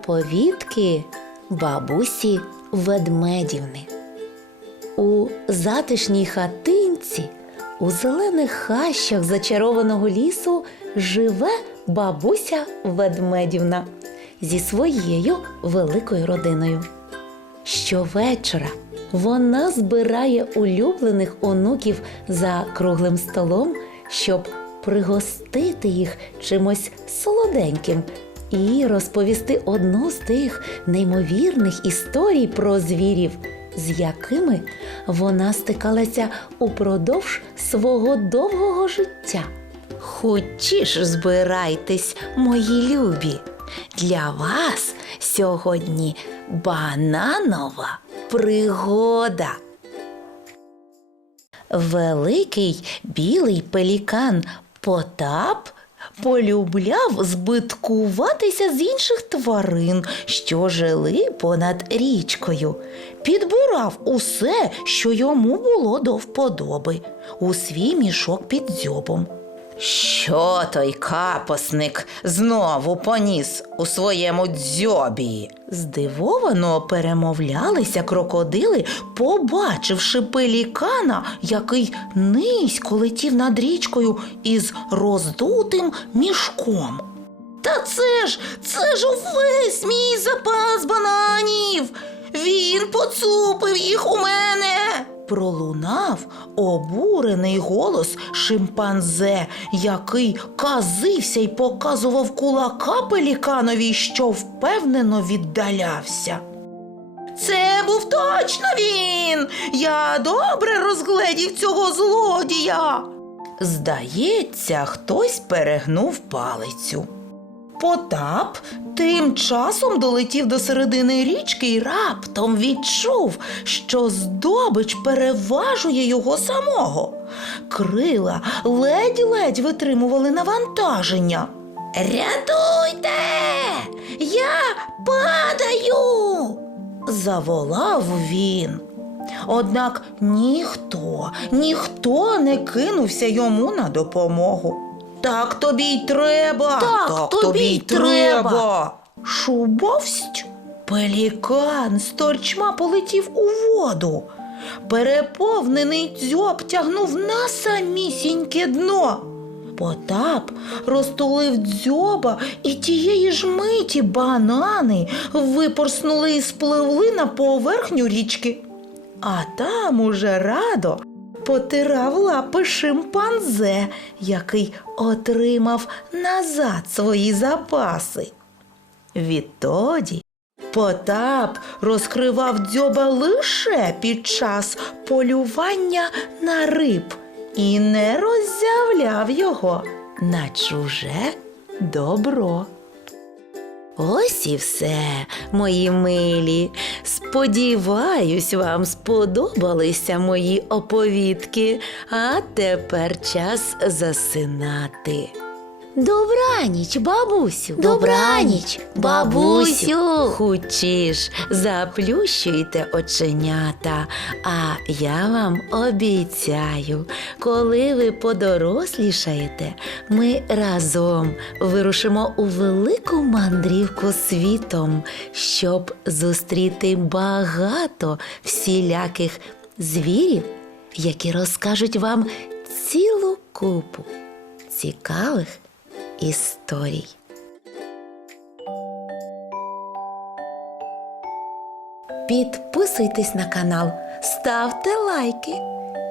Оповідки бабусі ведмедівни. У затишній хатинці, у зелених хащах зачарованого лісу живе бабуся ведмедівна зі своєю великою родиною. Щовечора вона збирає улюблених онуків за круглим столом, щоб пригостити їх чимось солоденьким і розповісти одну з тих неймовірних історій про звірів, з якими вона стикалася упродовж свого довгого життя. Хочеш збирайтесь, мої любі. Для вас сьогодні бананова пригода. Великий білий пелікан Потап полюбляв збиткуватися з інших тварин, що жили понад річкою. Підбирав усе, що йому було до вподоби, у свій мішок під дзьобом. Що той капосник знову поніс у своєму дзьобі? Здивовано перемовлялися крокодили, побачивши пелікана, який низько летів над річкою із роздутим мішком. Та це ж, це ж увесь мій запас бананів. Він поцупив їх у мене. Пролунав обурений голос шимпанзе, який казився й показував кулака пеліканові, що впевнено віддалявся. Це був точно він. Я добре розгледів цього злодія. Здається, хтось перегнув палицю. Потап тим часом долетів до середини річки і раптом відчув, що здобич переважує його самого. Крила ледь-ледь витримували навантаження. Рятуйте! Я падаю! заволав він. Однак ніхто, ніхто не кинувся йому на допомогу. Так тобі й треба. Так тобі й треба. Шубовсть. Пелікан з торчма полетів у воду. Переповнений дзьоб тягнув на самісіньке дно. Потап розтулив дзьоба, і тієї ж миті банани випорснули і спливли на поверхню річки. А там уже радо потирав лапи шимпанзе, який отримав назад свої запаси. Відтоді Потап розкривав дзьоба лише під час полювання на риб і не роззявляв його на чуже добро. Ось і все, мої милі. Сподіваюсь, вам сподобалися мої оповідки, а тепер час засинати. Добраніч, бабусю. Добраніч, бабусю. Хучіш, заплющуйте оченята. А я вам обіцяю, коли ви подорослішаєте, ми разом вирушимо у велику мандрівку світом, щоб зустріти багато всіляких звірів, які розкажуть вам цілу купу цікавих історій. Підписуйтесь на канал, ставте лайки,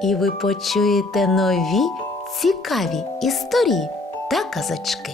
і ви почуєте нові цікаві історії та казочки.